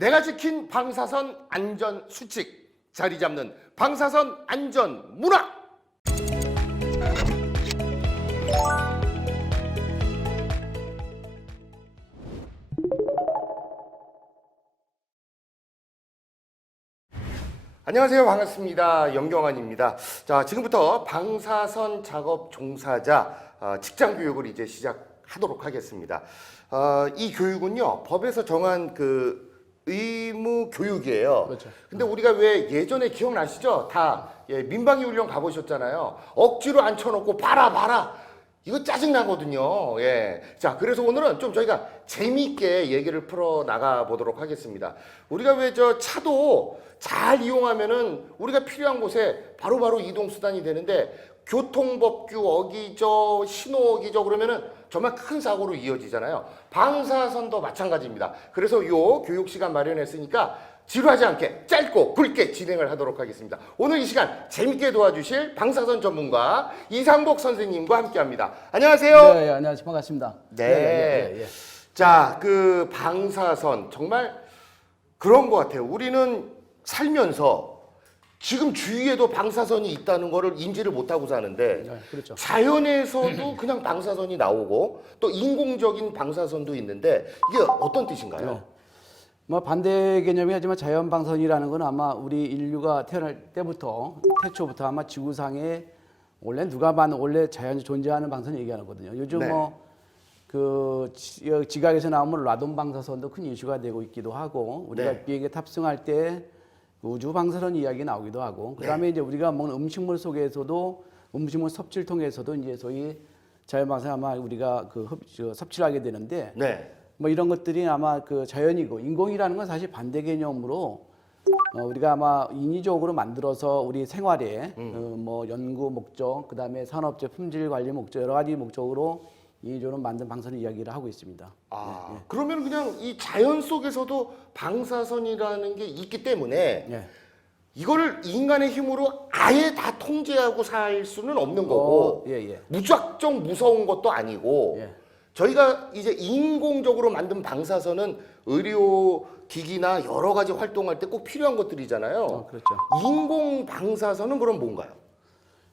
내가 지킨 방사선 안전 수칙, 자리 잡는 방사선 안전 문화. 안녕하세요. 반갑습니다. 염경환입니다. 자, 지금부터 방사선 작업 종사자 직장 교육을 이제 시작하도록 하겠습니다. 이 교육은요, 법에서 정한 그 의무 교육이에요. 그렇죠. 근데 우리가 왜 예전에 기억나시죠? 다 민방위 훈련 가보셨잖아요. 억지로 앉혀놓고 봐라. 이거 짜증나거든요. 예. 자, 그래서 오늘은 좀 저희가 재미있게 얘기를 풀어 나가 보도록 하겠습니다. 우리가 왜 저 차도 잘 이용하면은 우리가 필요한 곳에 바로바로 이동수단이 되는데 교통법규 어기죠, 신호 어기죠, 그러면은 정말 큰 사고로 이어지잖아요. 방사선도 마찬가지입니다. 그래서 요 교육 시간 마련했으니까 지루하지 않게 짧고 굵게 진행을 하도록 하겠습니다. 오늘 이 시간 재밌게 도와주실 방사선 전문가 이상복 선생님과 함께합니다. 안녕하세요. 네, 안녕하세요. 반갑습니다. 네. 자, 그 방사선 정말 그런 것 같아요. 우리는 살면서 지금 주위에도 방사선이 있다는 거를 인지를 못하고 사는데 네, 그렇죠. 자연에서도 그냥 방사선이 나오고 또 인공적인 방사선도 있는데 이게 어떤 뜻인가요? 네. 뭐 반대 개념이 하지만 자연 방사선이라는 건 아마 우리 인류가 태어날 때부터 태초부터 아마 지구상에 원래 누가 봐도 원래 자연에 존재하는 방사선 얘기하는 거거든요. 요즘 네. 뭐그 지각에서 나오면 라돈 방사선도 큰 이슈가 되고 있기도 하고 우리가 네. 비행기에 탑승할 때 우주 방사선 이야기 나오기도 하고 그다음에 이제 우리가 먹는 음식물 속에서도 음식물 섭취를 통해서도 이제 소위 자연 방사선 아마 우리가 섭취를 하게 되는데 네. 뭐 이런 것들이 아마 그 자연이고 인공이라는 건 사실 반대 개념으로 우리가 아마 인위적으로 만들어서 우리 생활에 뭐 연구 목적, 그다음에 산업재 품질 관리 목적 여러 가지 목적으로 인위적으로 만든 방사선 이야기를 하고 있습니다. 그러면 그냥 이 자연 속에서도 방사선이라는 게 있기 때문에 네. 이거를 인간의 힘으로 아예 다 통제하고 살 수는 없는 거고 무작정 무서운 것도 아니고 저희가 이제 인공적으로 만든 방사선은 의료기기나 여러 가지 활동할 때 꼭 필요한 것들이잖아요. 그렇죠. 인공 방사선은 그럼 뭔가요?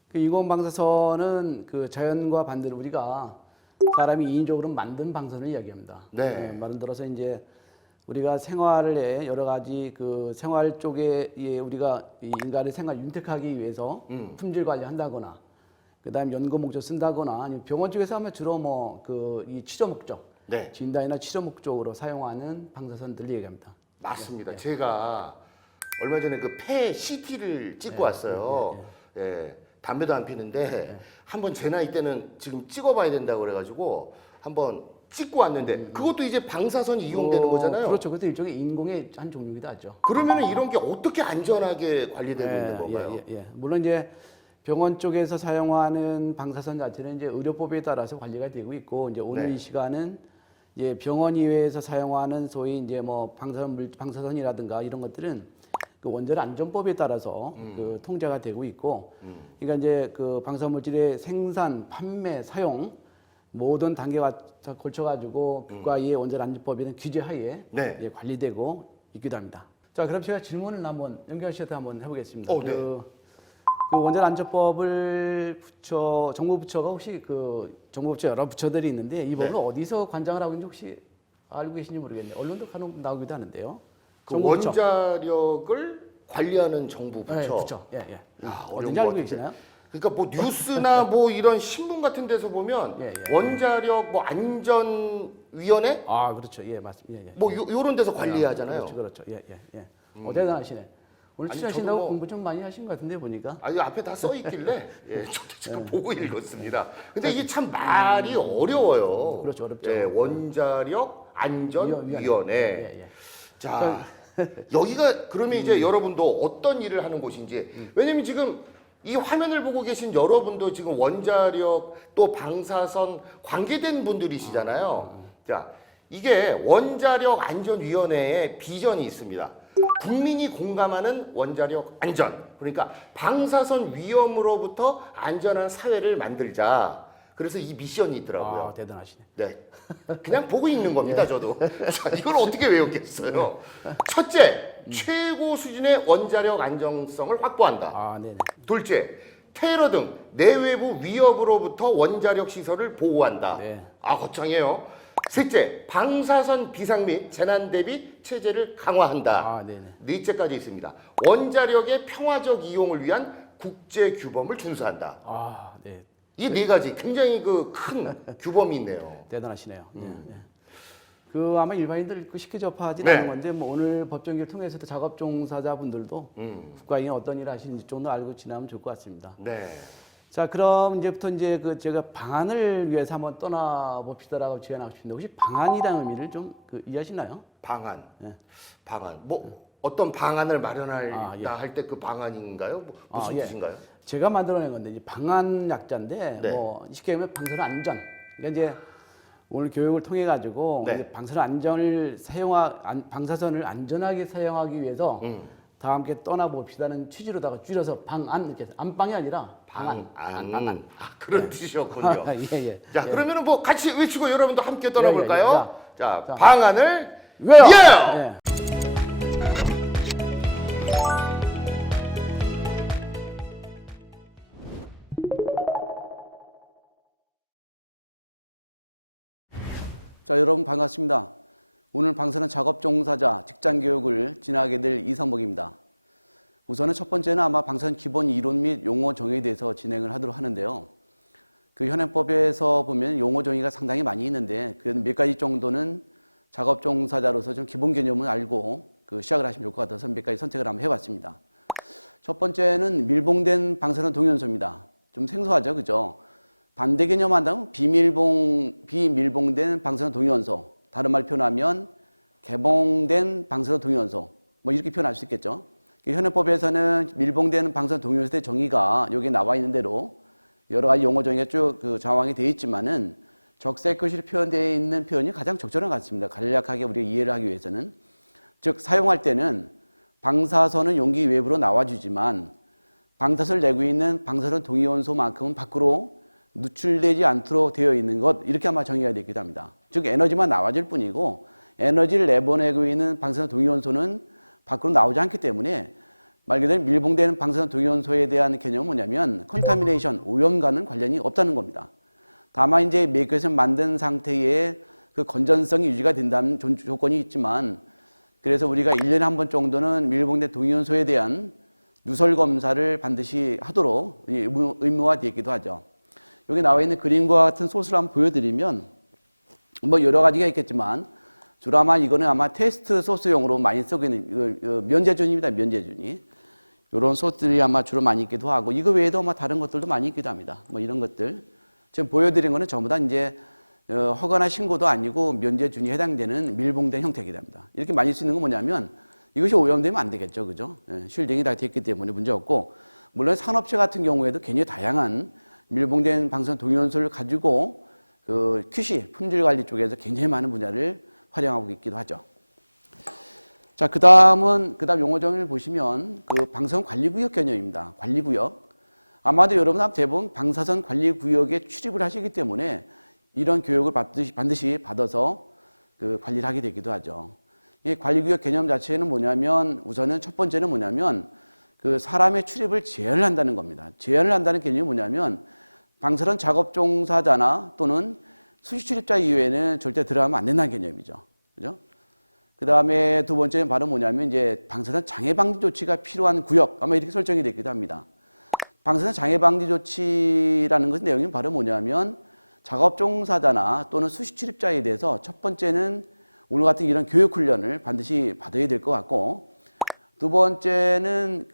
그 인공 방사선은 그 자연과 반대로 우리가 사람이 인위적으로 만든 방사선을 이야기합니다. 네. 말은 들어서 이제 우리가 생활에 여러 가지 그 생활 쪽에 우리가 이 인간의 생활 윤택하기 위해서 품질 관리한다거나 그다음 연구 목적 쓴다거나 아니면 병원 쪽에서 하면 주로 뭐 그 이 치료 목적, 네. 진단이나 치료 목적으로 사용하는 방사선들을 얘기합니다. 맞습니다. 제가 얼마 전에 그 폐 CT를 찍고 왔어요. 담배도 안 피는데 한번 제 나이 때는 지금 찍어봐야 된다고 그래가지고 한번 찍고 왔는데 그것도 이제 방사선이 이용되는 거잖아요. 그렇죠. 그것도 일종의 인공의 한 종류이기도 하죠. 그러면은 이런 게 어떻게 안전하게 관리되고 있는 건가요? 물론 이제 병원 쪽에서 사용하는 방사선 자체는 이제 의료법에 따라서 관리가 되고 있고 이제 오늘 이 시간은 이제 병원 이외에서 사용하는 소위 이제 뭐 방사선이라든가 이런 것들은 그 원자력 안전법에 따라서 그 통제가 되고 있고, 그러니까 이제 그 방사선 물질의 생산, 판매, 사용 모든 단계가 걸쳐 가지고 국가의 원자력 안전법에는 규제 하에 관리되고 있기도 합니다. 자, 그럼 제가 질문을 한번 연경 씨한테 한번 해보겠습니다. 그 원자력 안전법을 정부 부처가 혹시 정부 부처 여러 부처들이 있는데 이 법을 어디서 관장을 하고 있는지 혹시 알고 계신지 모르겠네요. 언론도 간혹 나오기도 하는데요. 그 원자력을 관리하는 정부 부처. 부처. 어딘지 알고 계시나요? 그러니까 뭐 뉴스나 뭐 이런 신문 같은 데서 보면 원자력 뭐 안전위원회? 그렇죠. 맞습니다. 뭐 요런 데서 관리하잖아요. 그렇죠. 대단하시네. 오늘 출연하신다고 공부 좀 많이 하신 것 같은데 보니까. 이 앞에 다 써 있길래 저도 지금 보고 읽었습니다. 근데 이게 참 말이 어려워요. 그렇죠, 어렵죠. 원자력 안전위원회. 자, 여기가 그러면 이제 여러분도 어떤 일을 하는 곳인지, 왜냐면 지금 이 화면을 보고 계신 여러분도 지금 원자력 또 방사선 관계된 분들이시잖아요. 자, 이게 원자력 안전위원회의 비전이 있습니다. 국민이 공감하는 원자력 안전. 그러니까 방사선 위험으로부터 안전한 사회를 만들자. 그래서 이 미션이 있더라고요. 아, 대단하시네. 네. 그냥 보고 있는 겁니다, 저도. 자, 이걸 어떻게 외웠겠어요? 첫째, 최고 수준의 원자력 안정성을 확보한다. 아, 네네. 둘째, 테러 등 내외부 위협으로부터 원자력 시설을 보호한다. 네. 아, 거창해요. 셋째, 방사선 비상 및 재난 대비 체제를 강화한다. 아, 네네. 넷째까지 있습니다. 원자력의 평화적 이용을 위한 국제 규범을 준수한다. 아, 네. 이 네 가지 굉장히 그 큰 규범이 있네요. 대단하시네요. 네, 네. 그 아마 일반인들 쉽게 접하지 네. 않은 건데 뭐 오늘 법정기를 통해서도 작업 종사자분들도 국가에 어떤 일을 하시는지 좀 더 알고 지나면 좋을 것 같습니다. 네. 자, 그럼 이제부터 이제 그 제가 방안을 위해서 한번 떠나 봅시다라고 제안하고 싶은데 혹시 방안이라는 의미를 좀 이해하시나요? 방안. 네. 방안. 뭐 어떤 방안을 마련하다 아, 예. 할 때 그 방안인가요? 뭐 무슨 아, 예. 뜻인가요? 제가 만들어낸 건데 이제 방안 약자인데 네. 뭐 쉽게 얘기하면 방사선 안전. 그러니까 이제 오늘 교육을 통해 가지고 네. 방사선 안전을 방사선을 안전하게 사용하기 위해서 다 함께 떠나 봅시다는 취지로다가 줄여서 방안 이렇게 해서 안방이 아니라 방안. 방안. 아, 그런 뜻이었군요. 예, 예. 자, 예. 그러면은 뭐 같이 외치고 여러분도 함께 떠나볼까요? 예. 자, 자. 방안을 왜요? 예! 예. 자, 여러분 반갑습니다. 오늘 방사선 작업 종사자 직장 교육을 진행하게 될 이성복입니다. 우선은 첫 번째는 아마 방사선 기본 이론 및 용어 정의에 대해서 진행을 하도록 하는데요. 그 현행법에서 보면 용어 정의가 상당히 많이 있는데 그래도 몇 가지 정도는 작업 종사자로서 좀 기본 개념을 알고 시작을 하시면 좋을 것 같아서 몇 가지 선택을 한번 해봤습니다. 첫 번째는 밀봉된 방사선 동위원소입니다. 좀 생소하죠, 그죠? 반대 개념 한다면 비밀봉된 방사선 동위원소, 다른 말 표현하면 개봉된 방사선 동위원소, 뭐 이렇게 표현할 수 있겠죠. 현행법에서는 밀봉된 방사선 동위원소의 정의가 여기 나와 있는 대로 여러 가지 용어 정의가 쭉 좌왕이 되어 있지만은 적색 글씨로 표현되어 있는 표현이 가장 적절한 것 같습니다. 간략하게 우리가 이해를 하기 위해서는. 즉, 사용할 때는 방사선은 용기 외부로 나와주지만 방사선을 내고 있는 방사선 동위원소만큼은 밖으로 누출되지 않도록 되어 있는 것, 이렇게 아마 정의가 되기도 합니다. 즉, 에너지만 나와줄 뿐이고 에너지를 내보내고 있는 방사선 동위원소는 밖으로 나오지 않기 때문에 말 그대로 밀봉되는 방사선 동위원소에 대한 개념은 뭐냐면 컨타미네이션, 오염과는 관련이 없다는 겁니다. 다만 이제 매개에서 만든 상태의 그 건전성이 유지가 된다는 조건이 있지만 그래서 우리가 1년에 한 번 정도는 밀봉된 동위원소에 대한 누설 검사를 반드시 하도록 의무화되어 있기도 하죠. 여기 나와 있는 그림과 같은 소스를 한번 보여드리면 뭐 여러 가지가 있겠지만 주로 아마 이거는 아마 테스트 소스용으로 많이 쓰고 있는 면제준입니다. 면제준이. 이런 소스들이 아마 주로 많이 있기도 하고 이거 외에도 아마 다른 것들도 많이 있기도 합니다. 뭐 이런 것들. 지금 보여드린 거는 전부 다 이제 허가나 신고도 아니고 면제준이 해당되는 밀봉된 형태이기도 합니다. 이렇게 많이 쓰는 건 뭐냐면 이것이 오염되면 안 되겠죠. 그죠? 쉴딩이 다 됐기 때문에 문제 없고 물론 산업체 같은 경우에도 굉장히 다양한 밀봉된 방사선 동위원소를 가지고 QC, 품질 관리 쪽에서 굉장히 많은 분야를 활용하고 있기도 하죠. 자, 그 다음 용어 정의를 보시면 방사선 관리구역 개념입니다. 관리구역. 아마도 여러분 대부분 방사선 관리구역에 출입을 하시기 때문에 이런 교육을 반드시 받아서 관리를 하게 되기도 하죠. 이 관리구역 개념 자체는 뭐냐면 우선은 첫 번째는 뭐냐면 사람의 출입을 제한을 한다는 겁니다. 제한을 한다는 개념이 뭐냐면 방사선 작업 종사자나 또는 수시 출입자 이외에는 절대 들어가면 안 된다는 개념이죠. 그죠? 그 다음에 두 번째는 바로 뭐냐면 이제 방사선 장애 방지 조치가 필요한 구역 아마 이렇게 설정이 되기도 합니다. 방사선 장애 방지 조치라는 것의 내용이 바로 뭐냐면 작업 종사자나 또는 수시 출입자에 대해서 첫 번째는 오늘 같은 이런 교육 훈련을 반드시 받아야 될 것 같고 두 번째는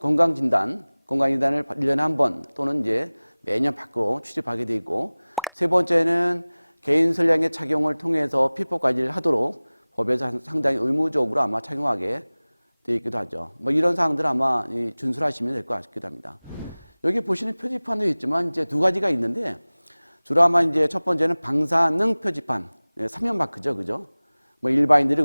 건강진단을 1년에 한 번 또는 이제 매년 받고 출입하게 돼 있고 세 번째는 개인 선량의 착용을 통해서 피폭 관리를 하도록 법에서 상당히 의무적으로 아마 착용하게 되어 있기도 하죠. 뭐 이런 사항들 아마 준수하시면 될 것 같기도 합니다. 여기 보시는 표지판도 있지만 이제 두 가지가 있는데 주로 아마 이제 첫 번째는 방사능 표지판, 3면 마크죠, 그죠? 뭐 일반인들이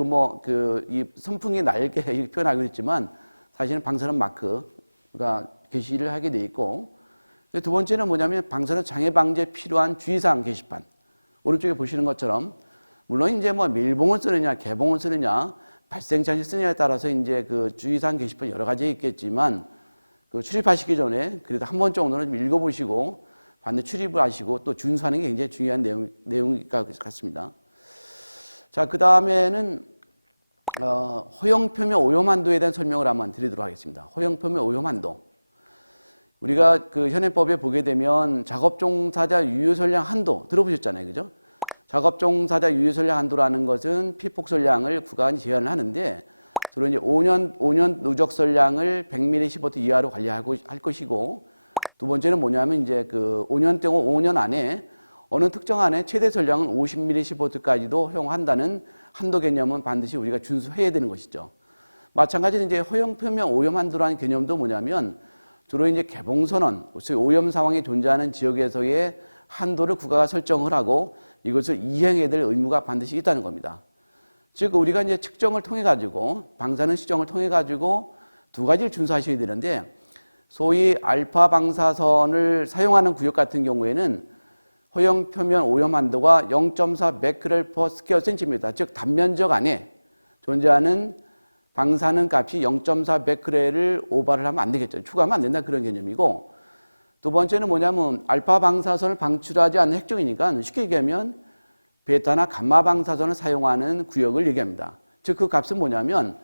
이 선풍기 날개 이렇게 표현하고 있지만 사실은 방사능 마크가 게시를 하게 돼 있고 두 번째는 뭐냐면 방사선 장애 방지에 필요한 주의사항 게시판. 오른쪽에 보시는 것처럼 물론 이제 뭐 밀봉을 쓰느냐, 개봉을 쓰느냐, 발생 장치 쓰느냐에 따라서 이제 그 주의사항 게시판 여러 가지 있겠지만 그 출입하시기 전에 그래도 한 번 정도는 좀 읽어보시고 반드시 출입을 하시고 또 준수하는 게 굉장히 중요한 내용일 것 같습니다. 자, 그 다음에는 허용표면 오염한도에 대한 설명을 한번 드리도록 하겠습니다. 허용표면 오염한도. 우리가 그 현행법에 보게 되면 작업종사자 유효선량 한도 들어보셨잖아요, 그죠? 작업종사자 유효선량 한도라는 것은 피폭선량을 구간이 제한을 하는데 주로 이제 5년 누적선량을 100ml 이하로 관리하고 할 것이고, 두 번째는 뭐냐면 이제 그 5년 안에 어느 특정 안에 최대 선량은 50ml까지도 허용한다는 한도 개념은 반드시 우리가 준수해야 되는 것이죠. 마찬가지로 이제 허용표면 오염한도라는 개념도 뭐냐면 주로 이제 개봉선언, 오염 상황이 존재하는 지역에서의 한도를 국가가 설정을 하고 이것을 이행해야 될 의무가 반드시 있다는 겁니다. 즉 우리가 이제 측정을 통해 가지고 방사능 시정을 통해 가지고 두 가지를 준수하셔야 되는데, 소위 알파 방사선을 사용하는 구역 같은 경우에는 허용 표면 오염 한도가 0.4 베크렐 퍼 스퀘어 센티미터, 즉 단면적 안에 존재하는 방사능 값이 0.4 베크렐을 오버를 하면 안 되겠죠. 추가하면 안 된다, 그런 개념이고, 두 번째는 뭐냐면 알파 방사선을 방출하지 않는 핵종이니까 쉽게 얘기하면 베타나 감마 방사선을 사용하는 구역을 얘기합니다. 즉 그 값은 뭐냐면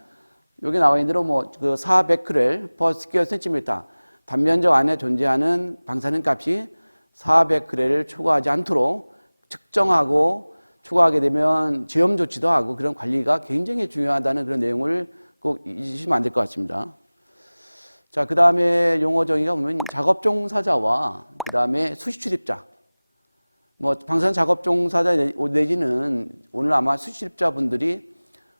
여기 나와 있는 대로 뭐 그 4 베크렐 퍼 스퀘어 센티미터, 단면적 안에 존재하는 방사능 값이 4 베크렐을 초과하지 않도록 측정하고, 초과하게 되면 제염 조치도 하고 그런 관리가 굉장히 중요하다는 그런 내용을 꼭 잊으시면 안 될 것 같습니다. 자, 그 다음에 용어 정의가 보면 작업 종사자와 그 다음에 수시 출입자. 뭐 방사선 작업 종사자 내지는 오늘 아마 수시 출입자분들이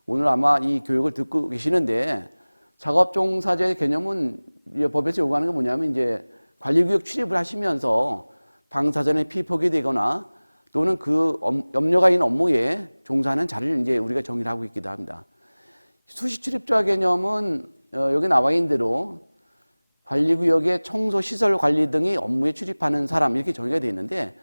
오늘 아마 이 교육을 듣고 계시는데, 작업 종사자의 개념은 법에서 요구하는 게 뭐냐면 이제 관리구역 출입을 하시면서 방사선에 피폭이 되거나 또는 그 염려가 있는 업무에 종사하는 자를 이제 우리가 정의를 하고 있기도 합니다. 수시 출입자 개념은 여기 나와 있는 대로 관리구역의 청소, 시설 관리 등의 업무에 출입하는 사람, 이렇게 정의가 되어 있는데,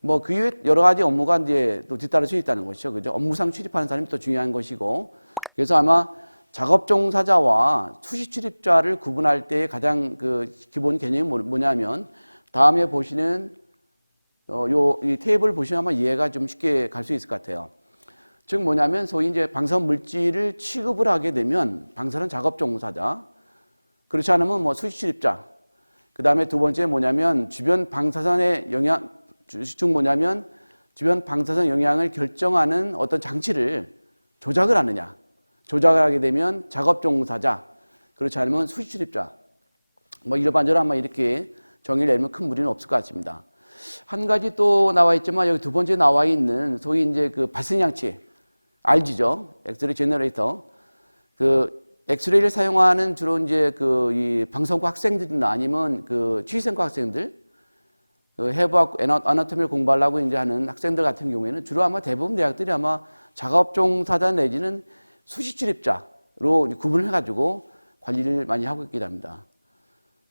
뭐 그 이외에 여러 가지 업무가 이제 또 뒤따라져 있다는 것이죠. 그죠? 업무상 출입하는 사람이 또 중요한 것이고, 그래서 아마 작업 종사자와 수시 출입자를 구분할 때 가장 그 기본 개념이 뭐냐면 다음에 보시는 이 테이블을 보시면 아마 이해가 좀 쉽게 갈 수 있을 것 같아요. 즉 뭐냐면 소위 이제 방사선 물질을 취급을 하게 되면 방사선 작업 종사자, 그렇지 않으면 뭐 수시 출입자, 그 다음에 두 번째 뭐냐면 주변 방사선의 영향, 즉 뭐냐면 주변 방사선 영향을 결정하는 어떤 장치를 조작을 하느냐, 조작을 하게 되면 작업 종사자, 그렇지 않으면 수시 출입자, 뭐 이러반저러 아마 이렇게 정의를 내면 큰 무리는 없을 것 같습니다. 한 가지 또 나와 있지만 여기 두 번째 나와 있는 소위 이제 그 발생 장치, RG죠, 엑스레이 제너레이터. 그 엑스레이를 사용하는 주로 이제 그 이 방송과 학생들이나 아니면 그 취생과 학생들, 그 해부학 아나토미를 공부하려고 이제 하는 학생들 같은 경우에는 주로 아마 대부분 대학들이 아마 작업 종사자 내지는 수시 출입자로 구분을 해가지고 관리를 많이 하고 있기도 합니다.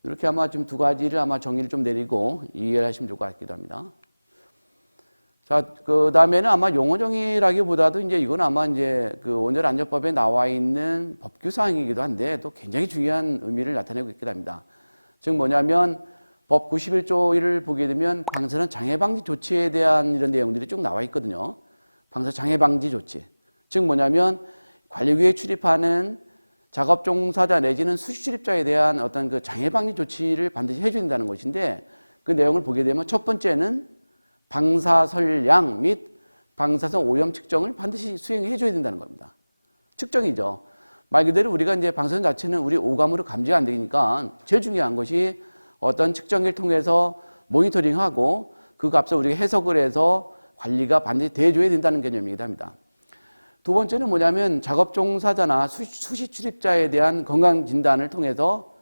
이렇게 아마 좀 두 가지를 아마 정의를 좀 내리고 이해를 하시면 좋을 것 같기도 합니다. 자, 그 다음에는 아마 용어 정의라기보다도 이제 이건 아마 이제 그 온전안전법에 나와 있는 법규 사항이기도 한데 또 굉장히 중요한 의미를 나타내고 있기도 합니다. 즉 뭐냐면 법 91조 1을 보게 되면 방사선 장애 방지 조치에 대한 이런 내용들이 쭉 나와 있거든요. 방사선 장애 방지 조치. 즉 뭐냐면 관리구역에 출입하는 작업 종사자 내지는 수시 출입자에 대한 어떤 그 장애 방지 조치를 반드시 해줘야 된다는 것인데, 그 내용을 보게 되면 첫 번째는 방사선량 및 방사선 오염 측정을 반드시 수행해 줘야 된다는 겁니다. 측정이죠. 말 그대로 우리가 이제 방사선 자체는 우리 오감으로 감지가 안 되니까 제일 중요한 것이 어떤 측정기를 통해서 모니터링하고 그 값을 우리가 해석을 해서 관리가 반드시 돼줘야 된다는 개념이기도 합니다. 두 번째는 뭐냐면 작업 종사자나 수시 출입자에 대한 건강 진단을 통해서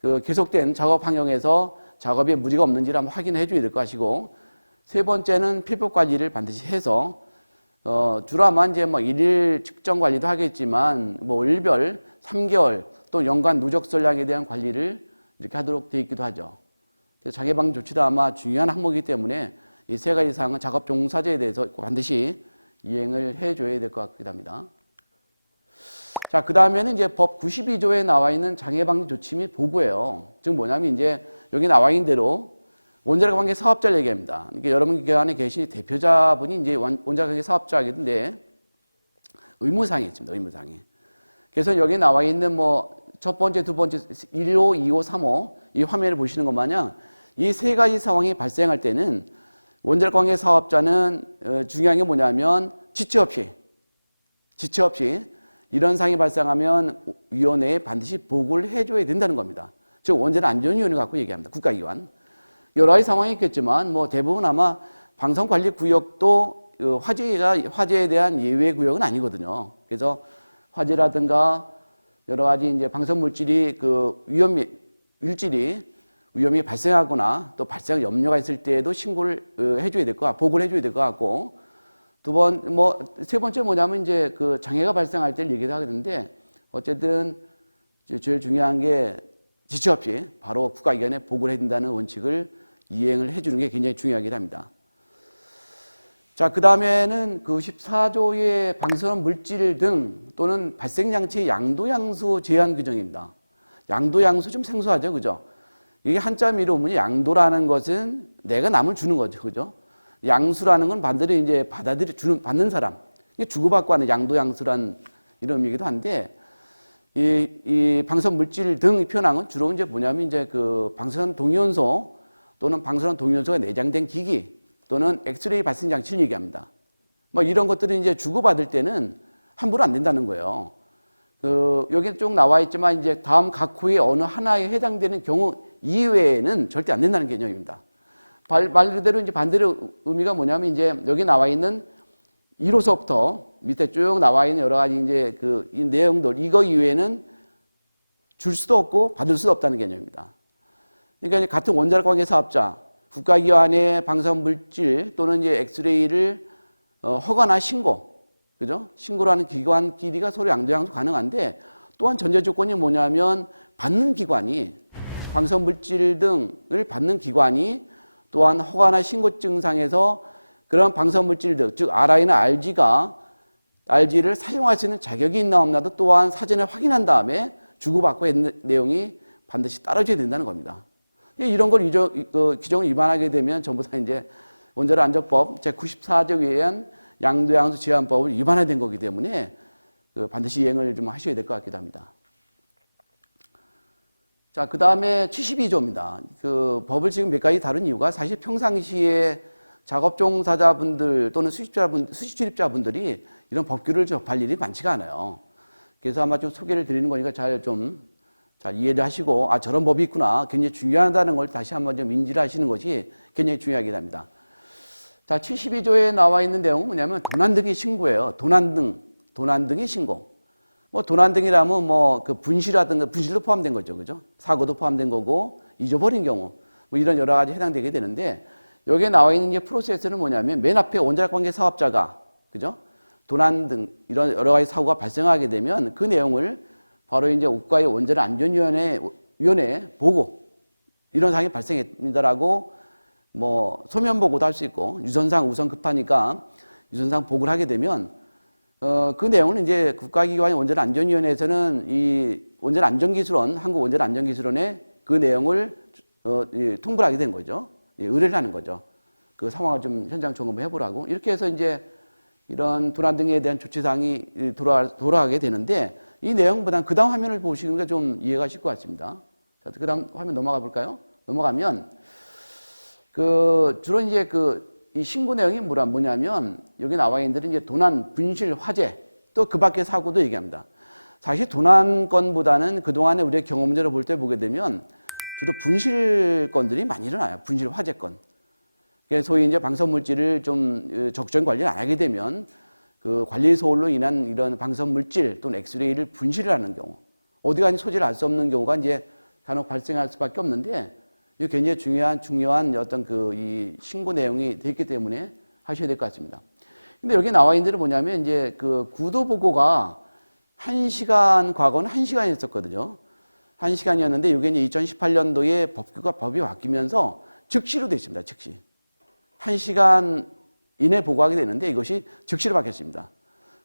그 계속된 작업 환경에서 작업에 무리가 없는지를 한번 확인해 줘야 될 것이고, 세 번째는 피폭 관리를 반드시 해서 주로 아마 이제 뭐 일일 측정 관리도 하겠지만 뭐 일별 3개월 또 연간 누적 선량에 대한 관리를 이렇게 하도록 되어 있기도 하죠. 장애 방지 조치도 아마 중요한 항목이기 때문에 이 세 가지 사항은 작업 종사자에 대해서 반드시 이행을 해줘야 될 것 같기도 합니다. 자, 그 다음에는 이제 법 92조에 나와 있는 장애 방지 조치 및 보고예요. 즉 뭐냐면 이제 여기 나와 있는 대로 원자력 관계 사업자를 얘기합니다. 그러니까 여러분 기관에 계신 대표자분이 이제 원자력 관계 사업자인데 의무사항이 있습니다. 의무사항이. 그래서 여기 나와 있는 뭐 첫 번째, 두 번째, 1호, 2호, 3호 이 화면을 보시는 것 마냥 이 세 가지 상황이 발생할 때는 원자력 관계 사업자는 중요한 게 뭐냐면 지체 없이 이런 상황이 발생하면 위원회에 반드시 보고를 해줘야 된다는 겁니다. 즉 원자력 안전위원회 갖고 얘기합니다. 국가기관. 여러 가지 상황이 있겠지만 뭐 대부분 아마 방송관리구역도 화재에 대한 예외 구역은 아니거든요. 그래서 화재라든가 여러 가지 이제 방사선 물질이 위험이 발생하거나 또 발생 염려가 있을 때에도 신고를 해줘야 될 거, 보고를 해줘야 될 것 같고 세 번째 뭐냐면 이제 그 장애가 발생할 때 얘기를 하게 되는데 어쨌든 제일 중요한 게 지체 없이 바로 국가기관에 보고를 해야 된다는 원칙을 이행을 해주는 게 굉장히 중요하긴 합니다. 자, 그 다음에는 그 14조의 방사선 물질 등 또는 발생장치의 양도, 양수 제한 규정입니다. 양도, 양수 좀 생소하죠, 그죠? 이게 한자 미로 보면 양도라는 것은 내가 남을 주는 거죠, 그죠? 양수라는 건 반대로 이제 받는 사람. 이게 주고받고 하는 양도, 양수란 이런 의미이기도 한데, 이 방사선 물질 등 표현한 건 주로 이제 뭐냐면 이제 그 방사선 동위원소 또는 방사선 동위원소가 내장된 기기 또는 엑스레이 발생 장치를 얘기합니다. 뭐 이런 것들을 이제 주고받을 때는 함부로 안 된다는 거예요. 여기 쭉 나와 있지만 이제 다음 각 호의 어느 하나에 해당되는 경우 이외에는 절대 안 된다는 개념입니다. 말 그대로 이제 반대로 의미가 뭐냐면 이제 여기 나와 있는 1호서부터 밑에 쭉 나와 있는 여러 가지 이제 이 내용들 이거 이외에는 줄 수도 없고 받을 수도 없다는 개념입니다. 그러니까 같은 원자력 관계 사업자 국가기관의 방사선 물질 또는 이제 엑스레이를 허가나 신고, 그죠? 신고라는 기관 길이가 서로 양도양수 가능한데 또한 전제 조건이 뭐냐면 받는 기관이 방사선 물질 등을 받는 기관이 또한 허가나 신고증상에서 그런 방사선 물질들, 즉 RI나 RG를 사용할 수 있는 자격이 있나 없나도 또한 사전에 확인한 다음에 주고받고 있는 내용이 반드시 따라줘야 된다는 겁니다. 이런 걸 규정을 위반하게 되면 전부 다 이제 원자력 안전법 제94조에 의한 양도양수 제한법을 위반하게 된 거기 때문에 반드시 이행을 좀 하셔야 될 것 같기도 합니다. 자, 그 다음에 72조입니다. 그 법을 지금 몇 가지 다룬 이유가 사실 평상시에 작업 종사자분들 또는 수시 출입자분들이 이런 법규를 접할 일이 많지가 않아요. 그래서 아마 좀 소개를 드리는 거니까 잘 이해를 하시고 저런 법이 있구나. 굉장히 중요하다는 걸 다시 한번 좀 인지를 하시는 것이 굉장히 중요하긴 합니다. 자, 72조에 나와 있는 내용은 뭐냐면 도난 등의 신고예요. 도난 등의 신고. 뭐 도난 등이라면 그 분실이라든가 분실도 포함된 거죠. 그죠? 사고도 포함된 거고 잊어버린 경우 뭐 이런 여러 가지 해당되게 되는데 여기에 나와 있는 프로세스는 뭐냐면 맨 앞에 원자력 관계 사업자가 그죠? 도난 등 이런 여러 가지 사고가 발생하게 되면 그 내용을 바로 이제 국가의 원자력 안전위원회 보고 이런 상황이 발생했습니다라고 뭐 소면 보고도 할 수 있고 유선상 우선 급하니까 유선상 보고를 하게 되면 그 내용은 이제 국가기관의 원자력 안전위원회에서는 이 원자력 안전기술원 한국 원자력 안전기술원에 그 내용을 통보를 하게 된 거죠. 의뢰를 하는 거죠. 그 상황을 좀 현장 점검을 해보라고 이렇게 해서 이제 이런 도난 등에 대한 조치사항이 돌아가게 되는데 이 내용보다는 그 다음 화면을 보시는 게 좀 이해가 쉽을 것 같습니다. 자, 그 다음 화면 넘어가 볼까요? 넘어가면, 주로 이제 이 신고 내용이 뭐냐면, 여기 나와 있는 데는 이제 도난, 분실, 화재, 또 그 밖의 사고도 얘기합니다. 사실 도난 건보다는 그동안에 우리의 경험대로 볼 때 보게 되면, 주로 분실 건들이 많이 일어나요. 분실, 화재 건. 그래서 소위 이제 방사선 물질을 좀 적정 관리를 안 하게 되면, 그 관리 소홀로 인한 이런 방사선 물질 또는 엑스레이를 분실을 하는 경우, 어디 가니 소지를 알 수 없는 경우가 이제 간혹 발생할 수밖에 없는데, 이게 굉장히 중요한 어떤 이 신고 내용이 되기 때문에 하셔야 될 것 같습니다. 근데 여기 나와 있는 데는 뭐냐면 이제 그 구도 보고가 1시간 과거는 1시간이었거든요. 1시간이었는데 이게 이제 2018년도에 법이 바뀌면서 즉시로 됐습니다. 즉시. 1시간 이내 보고하게 되는데 이것이 즉시로 바뀌었습니다.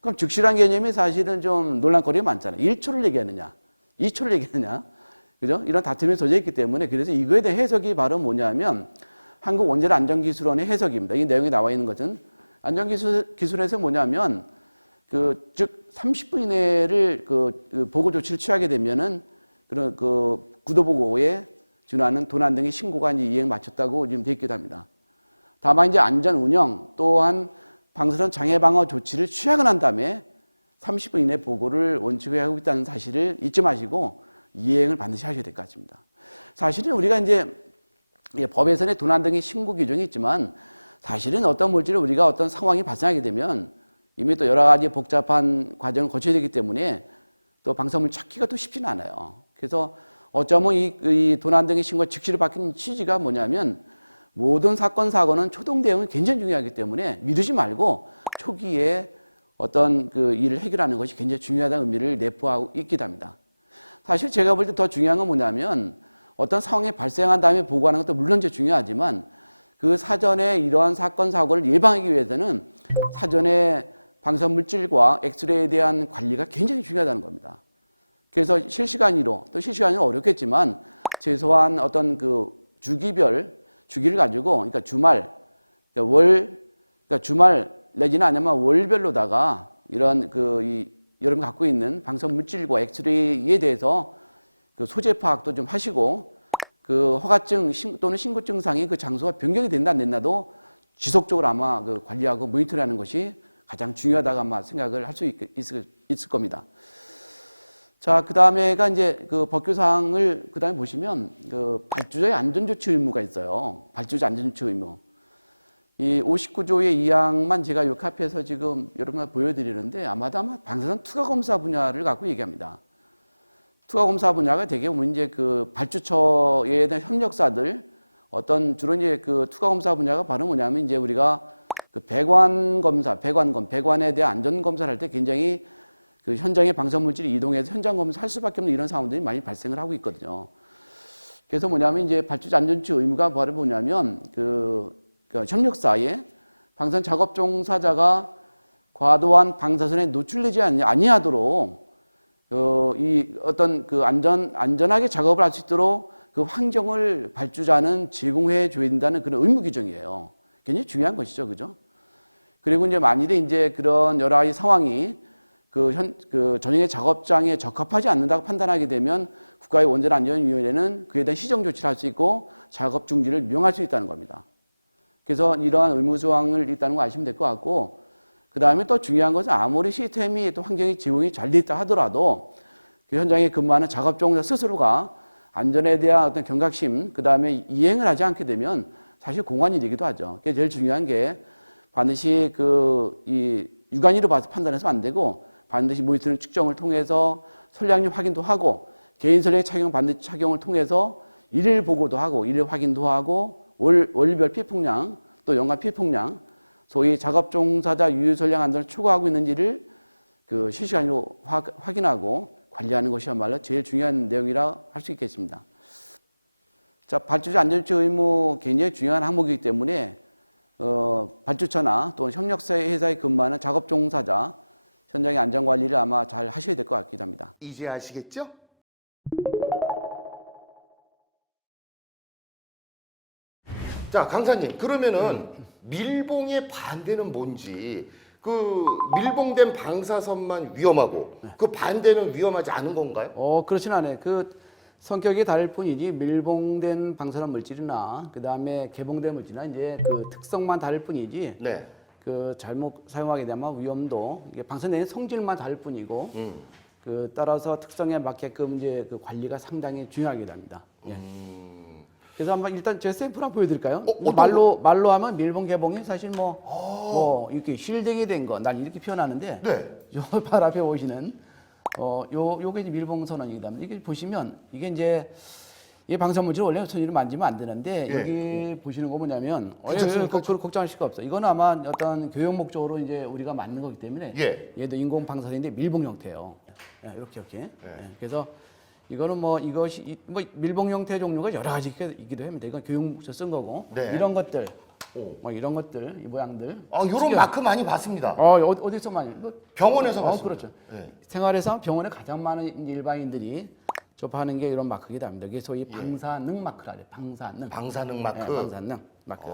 그럼 즉시란 개념이 사실은 좀 논란거리가 많잖아요. 1초를 얘기하느냐, 2초를 얘기하느냐, 그죠? 이런 다툼이 소재 있기 때문에 그래서 이거에 대해 해석이 바로 뭐냐면 한국원자력안전기술원의 해석입니다. 이 내용이 나와 있는 것은 안전기술에서 뭐냐면 즉 30분 이내를 보고 조치를 취하게 되면은 그런 구도보고에 준하는 도난 등의 신고가 이제 이행 마쳤다고 지금 되어 있기도 합니다. 다만 이제 안전 운영 또한 방사선 장애 방어 조치를 취하고 난 다음에 30분 이내 보고를 원칙으로 하고 있다는 사실을 잊지 마시고 이행을 반드시 하셔야 될 것 같습니다. 사실은 우리가 이제 법에서는 도난 등의 신고 규정이 있지만 사실은 어떤 물질을 우리가 어떤 상황이 발생하게 되면 이미 또 여러 가지 복잡한 과정을 거쳐야 되기 때문에 또 방사물 찾기가 또 쉽지는 않아요. 그래서 어쩌면 이 도난 등의 신고 즉시로 바뀐 취지가 뭐냐면 모든 사건, 사고는 초동 대응이 굉장히 중요하기 때문에 미루지 말고 초기에 어떤 일을 해결하는 것이 굉장히 중요하다는 의미를 내포하고 있기도 합니다. 사실 제가 볼 때 더 중요한 건 뭐냐면 어떤 상황이 발생한 다음에 보고하는 것도 물론 중요하지만 그 사전에 이러한 사건, 사고를 예방하기 위해서는 사전에 방사물질과 엑스레이에 대한 관리가 굉장히 중요하다는 겁니다. 그래서 실시간으로 또 실시간으로 어렵겠지만 최소한 어떤 주기를 가지고 그러니까 주말, 그러니까 주말 내지는 아니면 월별로다가 이런 여러분 갖고 있는 방사물질과 엑스레이에 대해서 소재 파악도 좀 하시고 허가증 또는 신고 증상이 장소가 변경이 된다 안 된다도 지속적으로 아마 관리하고 모니터링하는 것이 가장 중요하다고 아마 생각을 할 수 있을 겁니다. 자, 그 다음에가 이제 법규사항을 그 다음에 보시면 발주자의 안전조치 의무가 있어요. 발주자 안전조치 의무. 이 59조의 2항만 제가 이 카페에서 지금 여러분한테 보여드리는데 아마 방사선 투과검사 분야를 갖고 얘기합니다. 투과검사 분야가 되게 이제 발주처에 대한 협력사들 주로 이제 투과검사 분야가 바로 뭐냐면 이제 우리가 배관에 대한 안전검사를 할 때 굉장히 현장에 방사물질이 이동해서 현장 검사할 수밖에 없는 이런 상황들이 많이 발생을 하고 있거든요. 그래서 뭐냐면 이제 발주자 안전조치 의무가 바로 뭐냐면 협력사에 방사선 작업 종사자가 과도한 방사선에 노출되지 아니하도록 안전하게 작업을 할 수 있도록 환경을 발주자는 제공해 줘야 된다는 그런 의무 규정이에요. 굉장히 중요한 것이죠, 그죠? 그리고 이제 만일에 이제 그런 여러 가지 상황이 전형의 작업장에 적합하지 않는다고 판단하게 되면 국가의 원자력안전위원회는 그에 대한 시정 조치를 할 수 있고 작업 중지를 명할 수 있다는 겁니다. 그래서 이러한 의무 조항을 있다는 거 아시면 될 것 같고, 그 다음에 또 중요한 것은 아무리 시스템이 또 환경이 제공이 잘 돼 있다 하더라도 현장에 근무하는 작업 종사 스스로가 안전에 대한 어떤 경각심, 그 다음에 이행을 하지 않게 되면 사실 공안일이기도 하죠. 그게 제일 중요한 게 반드시 육안으로 봐서 판단해서는 안 되고 반드시 모니터링 측정을 통해서 선량률 확인도 하고 개인 선량 착용 반드시 착용을 통해서 일일 보고도 하고 일일 확인도 하고 월별 피폭량 또 연간 피폭량 소위 작업 종사자 유효 선량 안전을 추구하고 있는지를 실시간으로 확인하고 관리하는 것이야말로 제일 중요한 내용이라 할 수 있겠습니다. 자, 발주자 안전조치 의무 굉장히 중요한 항목이기 때문에 발주처나 또 협력사 회사에 근무하는 작업 종사자 현장의 안전 관리를 아마 잘 하셔야 될 것 같기도 합니다. 이제 아시겠죠? 자, 강사님, 그러면은 밀봉의 반대는 뭔지, 밀봉된 방사선만 위험하고 반대는 위험하지 않은 건가요? 그렇진 않아요. 성격이 다를 뿐이지 밀봉된 방사선 물질이나 그 다음에 개봉된 물질이나 이제 특성만 다를 뿐이지 네. 잘못 사용하게 되면 위험도 이게 방사선의 성질만 다를 뿐이고 따라서 특성에 맞게끔 이제 관리가 상당히 중요하게 됩니다. 예. 그래서 한번 일단 제 샘플 한번 보여드릴까요? 말로 하면 밀봉 개봉이 사실 이렇게 실딩이 된 거 난 이렇게 표현하는데 네. 요 발 앞에 보시는 요게 이제 밀봉 선언이다. 이게 보시면 이게 이제 이 방사물질 원래 손으로 만지면 안 되는데 예. 여기 보시는 거 뭐냐면 괜찮습니까? 걱정하실 거 없어. 이거는 아마 어떤 교육 목적으로 이제 우리가 만든 거기 때문에 예. 얘도 인공 방사선인데 밀봉 형태예요. 이렇게. 예. 그래서 이거는 뭐 이것이 뭐 밀봉 형태의 종류가 여러 가지 있기도 합니다. 이건 교육목에서 쓴 거고 네. 이런 것들, 오. 뭐 이런 것들, 이 모양들. 요런 마크 많이 봤습니다. 어디서 많이? 뭐, 병원에서 봤습니다. 그렇죠. 네. 생활에서 병원에 가장 많은 이제 일반인들이 접하는 게 이런 마크이기도 합니다. 이게 소위 방사능 마크라 그래요. 방사능. 방사능 마크. 네, 방사능 마크.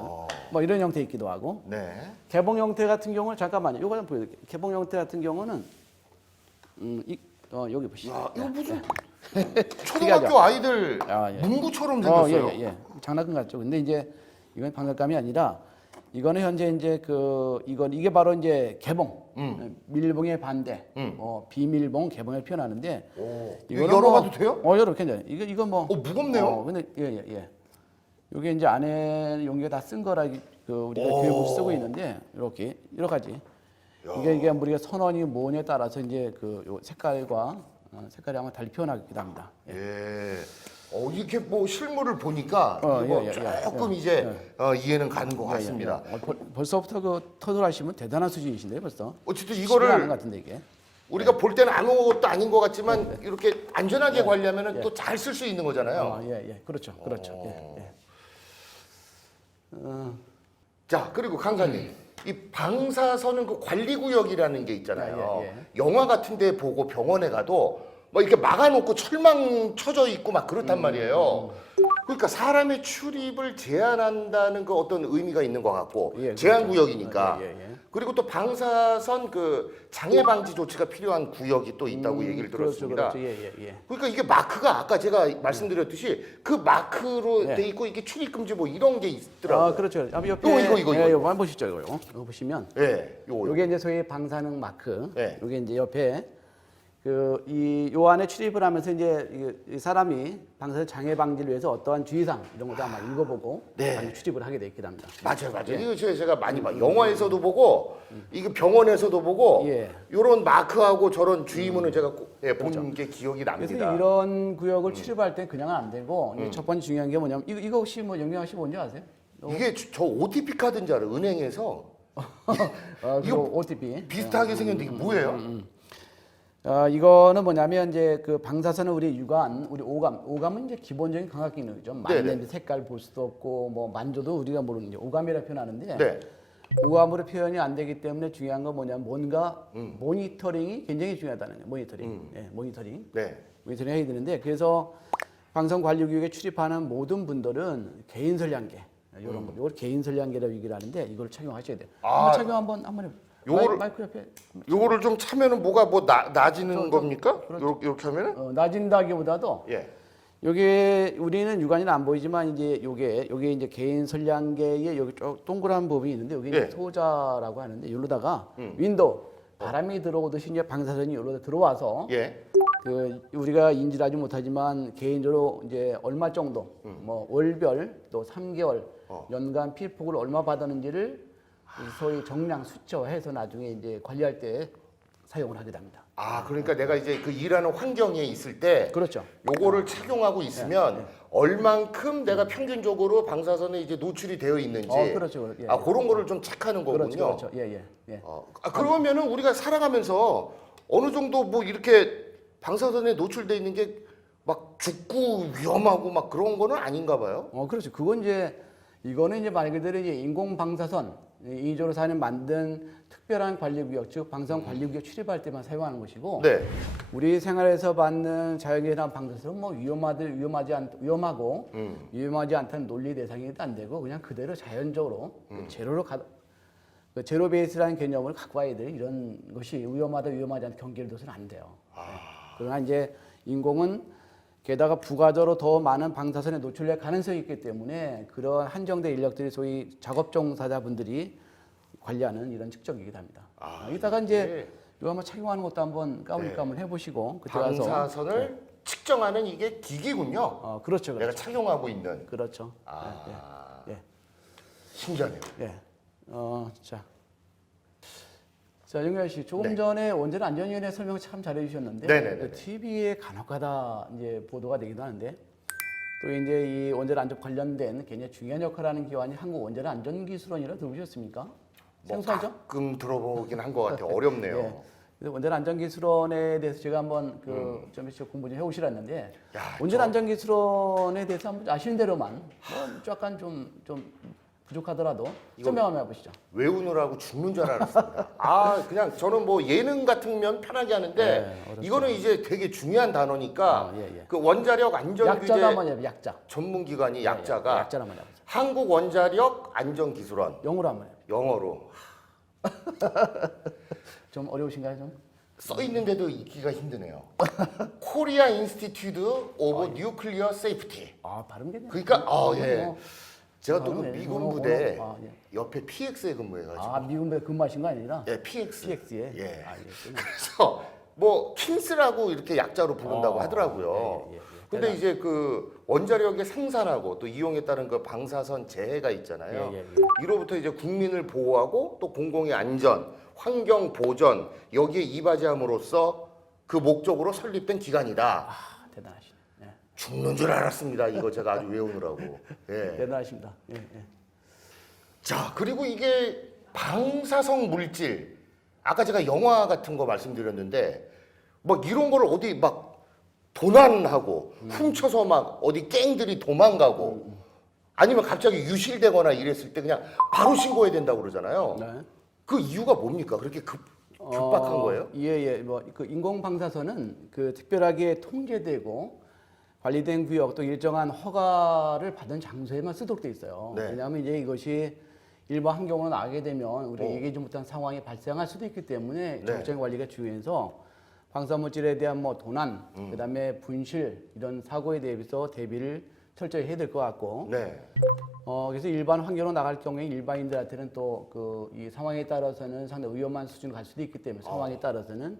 뭐 이런 형태 있기도 하고. 네. 개봉 형태 같은 경우는 잠깐만요. 이거 좀 보여드릴게요. 개봉 형태 같은 경우는 여기 보시죠. 야, 이거 무슨 특이하죠? 초등학교 아이들 예. 문구처럼 생겼어요. 예. 장난감 같죠. 근데 이제 이건 장난감이 아니라 이거는 현재 이제 이게 바로 이제 개봉, 밀봉의 반대, 비밀봉, 개봉을 표현하는데. 이거 열어봐도 돼요? 열어 괜찮아요. 이거 뭐. 무겁네요. 근데 예. 이게 이제 안에 용기가 다 쓴 거라 우리가 교육을 쓰고 있는데 이렇게 여러 가지. 이게 우리가 선원이 뭐냐에 따라서 이제 요 색깔과 색깔이 아마 달리 표현하기도 합니다. 예. 이렇게 뭐 실물을 보니까 조금 이제 이해는 가는 것 같습니다. 벌써부터 터득하시면 대단한 수준이신데요, 벌써. 어쨌든 쉽지 않은 이거를 것 같은데 이게. 우리가 볼 때는 아무것도 아닌 것 같지만 이렇게 안전하게 관리하면 또 잘 쓸 수 있는 거잖아요. 그렇죠. 자, 그리고 강사님, 이 방사선은 그 관리구역이라는 게 있잖아요. 영화 같은 데 보고 병원에 가도 뭐 이렇게 막아놓고 철망 쳐져 있고 막 그렇단 말이에요. 그러니까 사람의 출입을 제한한다는 그 어떤 의미가 있는 것 같고 제한 구역이니까. 그리고 또 방사선 그 장애 방지 조치가 필요한 구역이 또 있다고 얘기를 들었습니다. 그러니까 이게 마크가 아까 제가 말씀드렸듯이 그 마크로 돼 있고 이게 출입 금지 뭐 이런 게 있더라고요. 그렇죠. 옆에 이거. 한번 보시죠, 이거 보시면. 요거. 이게 이제 소위 방사능 마크. 네. 이게 이제 옆에 요 안에 출입을 하면서 이제 이 사람이 방사선 장애 방지를 위해서 어떠한 주의사항 이런 것도 아마 읽어보고 출입을 하게 돼 있기도 합니다. 맞아요. 이거 제가 많이 봐요. 영화에서도 보고 이거 병원에서도 보고 이런 마크하고 저런 주의문을 제가 본 게 기억이 납니다. 그래서 이런 구역을 출입할 때 그냥은 안 되고 이제 첫 번째 중요한 게 뭐냐면 이거 혹시 뭐 영경아 씨 뭔지 아세요? 이게 저 OTP 카드인 줄 알아요. 은행에서 이거 OTP 비슷하게 생겼는데 이게 뭐예요? 이거는 뭐냐면 이제 그 방사선은 우리 육안, 우리 오감은 이제 기본적인 감각 기능이죠. 만냄새, 색깔 볼 수도 없고 뭐 만져도 우리가 모르는 이제 오감이라 표현하는데 오감으로 표현이 안 되기 때문에 중요한 건 뭐냐면 뭔가 모니터링이 굉장히 중요하다는 거예요. 모니터링 해야 되는데 그래서 방사선 관리 구역에 출입하는 모든 분들은 개인 선량계 이런 거, 이걸 개인 선량계라고 얘기를 하는데 이걸 착용하셔야 돼요. 착용 한번 해보세요. 마이크 옆에 요거를 좀 차면은 뭐가 나아지는 겁니까? 이렇게 하면은? 나진다기보다도 요게 우리는 육안에는 안 보이지만 이제 요게 이제 개인 선량계에 여기 동그란 부분이 있는데 여기 이제 소자라고 하는데 여기다가 윈도우 바람이 들어오듯이 이제 방사선이 여기로 들어와서 우리가 인지하지 못하지만 개인적으로 이제 얼마 정도 뭐 월별 또 3개월 연간 피폭을 얼마 받았는지를 소위 정량 수치화해서 나중에 이제 관리할 때 사용을 하게 됩니다. 그러니까 내가 이제 그 일하는 환경에 있을 때 그렇죠. 요거를 착용하고 있으면 얼만큼 내가 평균적으로 방사선에 이제 노출이 되어 있는지 그렇죠. 그런 거를 좀 체크하는 거군요. 그렇죠. 그러면은 우리가 살아가면서 어느 정도 뭐 이렇게 방사선에 노출돼 있는 게 막 죽고 위험하고 막 그런 거는 아닌가 봐요. 그렇죠. 이거는 이제 말 그대로 이제 인공 방사선 이조로사는 만든 특별한 관리구역, 즉 방사선 관리구역 출입할 때만 사용하는 것이고, 우리 생활에서 받는 자연계나 방사선은 뭐 위험하지 않다는 논리 대상이 안 되고 그냥 그대로 자연적으로 제로 베이스라는 개념을 갖고 와야 돼. 이런 것이 위험하지 않다 경계를 둬서는 안 돼요. 그러나 이제 인공은 게다가 부가적으로 더 많은 방사선에 노출될 가능성이 있기 때문에 그런 한정된 인력들이 소위 작업 종사자분들이 관리하는 이런 측정이기도 합니다. 이따가 이제 이거 한번 착용하는 것도 한번 까물까물 해보시고 그때 가서 방사선을 측정하는 이게 기기군요. 그렇죠. 내가 착용하고 있는. 그렇죠. 신기하네요. 자, 영렬 씨, 조금 전에 원자력 안전위원회 설명 참 잘해주셨는데, TV에 간혹가다 이제 보도가 되기도 하는데, 또 이제 이 원자력 안전 관련된 굉장히 중요한 역할을 하는 기관이 한국원자력 안전기술원이라 들어보셨습니까? 생소하죠? 가끔 들어보긴 한 것 같아요. 어렵네요. 그래서 원전 안전기술원에 대해서 제가 한번 좀 공부 좀 해오시라 했는데 야, 원전 안전기술원에 대해서 한번 아시는 대로만 뭐 약간 좀 부족하더라도 설명 한번 해보시죠. 외우느라고 죽는 줄 알았습니다. 아, 그냥 저는 뭐 예능 같으면 편하게 하는데 네, 이거는 이제 되게 중요한 단어니까 예. 그 원자력 안전규제 약자가 한번 해요. 약자. 전문기관이 약자가 약자를 한번 해보죠. 한국원자력 안전기술원 영어로 한번 해요. 영어로 좀 어려우신가요 좀? 써 있는데도 읽기가 힘드네요. 코리아 인스티튜트 오브 뉴클리어 세이프티. 아 발음 괜찮네. 그러니까 예. 제가 또 그 네. 미군 부대 예. 옆에 PX에 근무해가지고 아 미군부에 근무하신 거 아니라? 예, PX. PX에. 예. 아, 예. 그래서 뭐 킹스라고 이렇게 약자로 부른다고 하더라고요. 예. 근데 이제 그 원자력의 생산하고 또 이용에 따른 그 방사선 재해가 있잖아요. 예. 이로부터 이제 국민을 보호하고 또 공공의 안전, 환경 보전 여기에 이바지함으로써 그 목적으로 설립된 기관이다. 아 대단하시네. 예. 죽는 줄 알았습니다. 이거 제가 아주 외우느라고. 예. 대단하십니다. 예. 자, 그리고 이게 방사성 물질. 아까 제가 영화 같은 거 말씀드렸는데 막 이런 걸 어디 막 도난하고 훔쳐서 막 어디 갱들이 도망가고 아니면 갑자기 유실되거나 이랬을 때 그냥 바로 신고해야 된다고 그러잖아요. 네. 그 이유가 뭡니까? 그렇게 급박한 거예요? 예. 뭐 그 인공 방사선은 그 특별하게 통제되고 관리된 구역 또 일정한 허가를 받은 장소에만 쓰도록 돼 있어요. 네. 왜냐하면 이제 이것이 일반 환경으로 나가게 되면 우리가 예기치 못한 상황이 발생할 수도 있기 때문에 네. 적절한 관리가 중요해서 방사물질에 대한 뭐 도난, 그다음에 분실 이런 사고에 대해서 대비를 철저히 해야 될 것 같고. 네. 그래서 일반 환경으로 나갈 경우에 일반인들한테는 또 그 이 상황에 따라서는 상당히 위험한 수준으로 갈 수도 있기 때문에 상황에 따라서는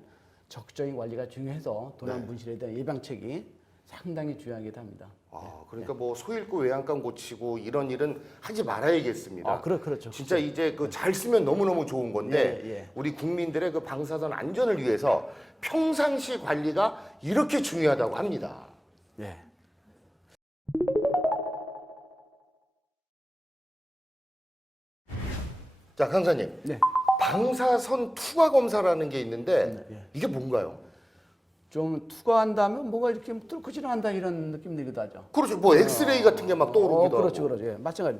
적극적인 관리가 중요해서 도난 네. 분실에 대한 예방책이 상당히 중요하기도 합니다. 그러니까 뭐 소잃고 외양간 고치고 이런 일은 하지 말아야겠습니다. 그렇죠. 진짜 이제 그 잘 쓰면 너무너무 좋은 건데 예. 우리 국민들의 그 방사선 안전을 위해서 평상시 관리가 이렇게 중요하다고 합니다. 예. 자, 강사님. 네. 방사선 투과 검사라는 게 있는데 예. 이게 뭔가요? 좀 투과한다면 뭐가 이렇게 뚫고 지나간다 이런 느낌 들기도 하죠. 그렇죠. 뭐 엑스레이 같은 게 막 떠오르기도 그렇죠. 하고. 예, 마찬가지.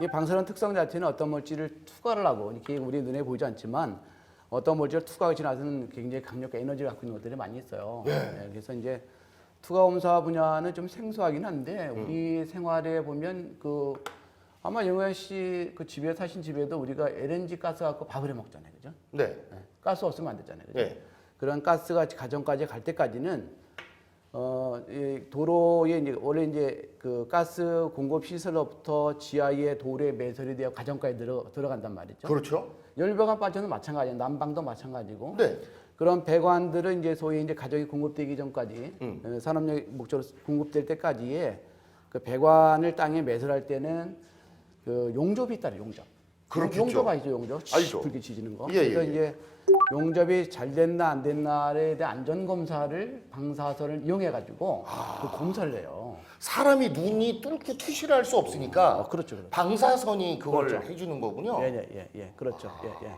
이 방사선 특성 자체는 어떤 물질을 투과를 하고 이렇게 우리 눈에 보이지 않지만 어떤 물질을 투과하고 지나서는 굉장히 강력한 에너지를 갖고 있는 것들이 많이 있어요. 예, 그래서 이제 투과 검사 분야는 좀 생소하긴 한데 우리 생활에 보면 그 아마 영현 씨 그 집에 사신 집에도 우리가 LNG 가스 갖고 밥을 해 먹잖아요, 그죠? 네. 예, 가스 없으면 안 되잖아요, 그죠? 네. 그런 가스가 가정까지 갈 때까지는 이 도로에 이제 원래 이제 그 가스 공급 시설로부터 지하의 도로에 매설이 되어 가정까지 들어간단 말이죠. 그렇죠. 열배관 빠져는 마찬가지예요. 난방도 마찬가지고. 네. 그런 배관들은 이제 소위 이제 가정이 공급되기 전까지 산업용 목적으로 공급될 때까지의 그 배관을 땅에 매설할 때는 그 용접이 있다래 용접. 그렇겠죠. 용접 아시죠 용접? 알죠. 불빛 지지는 거. 예, 그래서 예. 이제 용접이 잘 됐나 안 됐나에 대한 안전 검사를 방사선을 이용해 가지고 그 검사를 해요. 사람이 눈이 뚫고 투실할 수 없으니까 그렇죠. 방사선이 그걸 그렇죠. 해주는 거군요. 예. 그렇죠. 예.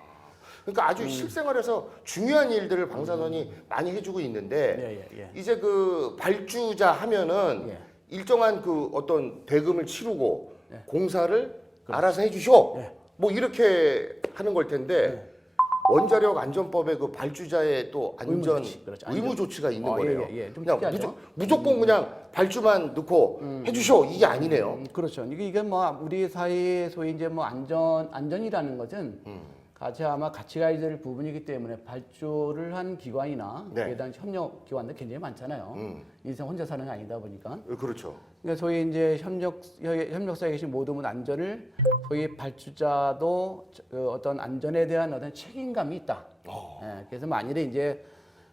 그러니까 아주 실생활에서 중요한 일들을 방사선이 많이 해주고 있는데 예. 이제 그 발주자 하면은 예. 일정한 그 어떤 대금을 치르고 예. 공사를 알아서 해주쇼. 예. 뭐 이렇게 하는 걸 텐데 원자력 안전법에 그 발주자의 또 안전 의무조치, 그렇죠. 의무 조치가 있는 예, 거네요. 좀 그냥 특이하죠. 무조건 그냥 발주만 넣고 해주쇼 이게 아니네요. 그렇죠. 이게 뭐 우리 사회의 소위 이제 뭐 안전이라는 것은 같이 아마 가치가 있을 부분이기 때문에 발주를 한 기관이나 네. 그에 대한 협력 기관들 굉장히 많잖아요. 인생 혼자 사는 게 아니다 보니까. 그렇죠. 그러니까 소위 이제 협력사에 계신 모든 안전을 소위 발주자도 어떤 안전에 대한 어떤 책임감이 있다. 예, 그래서 만일에 이제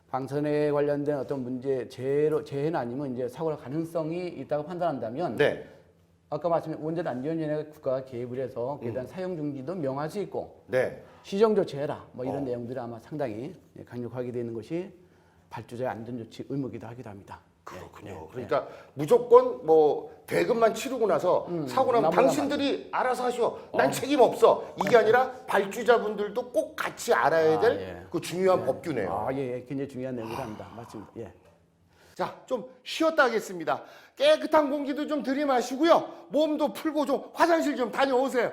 방선에 관련된 어떤 문제 재해는 아니면 이제 사고할 가능성이 있다고 판단한다면 네. 아까 말씀드린 원전 안전위원회가 국가가 개입을 해서 그에 대한 사용 중지도 명할 수 있고 네. 시정 조치해라 뭐 이런 내용들이 아마 상당히 강력하게 되는 것이 발주자의 안전 조치 의무기도 하기도 합니다. 그렇군요. 그러니까 무조건 뭐 대금만 치르고 나서 사고 나면 나무나 당신들이 알아서 하시오. 난 책임 없어. 이게 아니라 발주자분들도 꼭 같이 알아야 될 그 중요한 법규네요. 아, 예, 굉장히 중요한 내용이랍니다. 맞습니다. 예. 자, 좀 쉬었다 하겠습니다. 깨끗한 공기도 좀 들이마시고요. 몸도 풀고 좀 화장실 좀 다녀오세요.